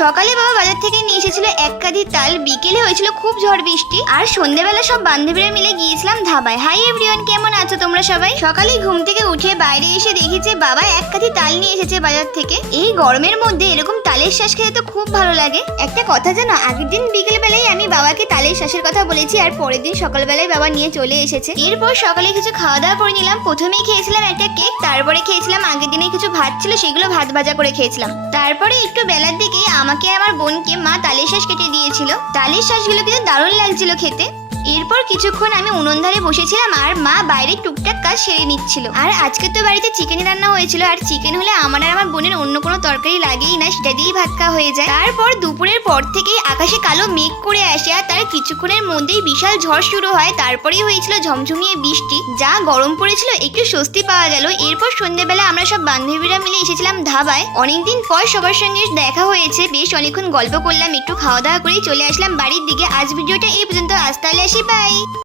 সকালে বাবা বাজার থেকে নিয়ে এসেছিল 1 কাঁধি তাল। বিকেলে হয়েছিল খুব ঝড় বৃষ্টি। আর সন্ধ্যেবেলা সব বান্ধবীরা মিলে গিয়েছিলাম ধাবায়। হাই এভরিওয়ান, কেমন আছো তোমরা সবাই? সকালে ঘুম থেকে উঠে বাইরে এসে দেখি যে বাবা 1 কাঁধি তাল নিয়ে এসেছে বাজার থেকে। এই গরমের মধ্যে এরকম তালের শ্বাস খেতে তো খুব ভালো লাগে। একটা কথা জানো, আগের দিন বিকেল বেলায় আমি বাবাকে তালের শ্বাসের কথা বলেছি, আর পরের দিন সকালবেলায় বাবা নিয়ে চলে এসেছে। এরপর সকালে কিছু খাওয়া দাওয়া করে নিলাম। প্রথমেই খেয়েছিলাম একটা কেক, তারপরে খেয়েছিলাম আগের দিনে কিছু ভাত ছিল, সেগুলো ভাত ভাজা করে খেয়েছিলাম। তারপরে একটু বেলার দিকে আমাকে আমার বোনকে মা তালের শ্বাস কেটে দিয়েছিল। তালের শ্বাসগুলো কিন্তু দারুণ লাগছিল খেতে। এরপর কিছুক্ষণ আমি উনুন ধারে বসেছিলাম আর মা বাইরে টুকটাক কাজ সেরে নিচ্ছিল। আর আজকে তো বাড়িতে চিকেন রান্না হয়েছিল, আর চিকেন হলে আমার আর আমার বোনের অন্য কোনো তরকারি লাগেই না, সেটা দিয়েই ভাত খাওয়া হয়ে যায়। তারপর দুপুরের পর থেকেই আকাশে কালো মেঘ করে আসে, আর তার কিছুক্ষণের মধ্যেই বিশাল ঝড় শুরু হয়। তারপরেই হয়েছিল ঝমঝমিয়ে বৃষ্টি। যা গরম পড়েছিল, একটু স্বস্তি পাওয়া গেল। এরপর সন্ধ্যেবেলা আমরা সব বান্ধবীরা মিলে এসেছিলাম ধাবায়। অনেকদিন পর সবার সঙ্গে দেখা হয়েছে, বেশ অনেকক্ষণ গল্প করলাম, একটু খাওয়া দাওয়া করেই চলে আসলাম বাড়ির দিকে। আজ ভিডিওটা এই পর্যন্ত, আজ তাহলে আসি, বাই।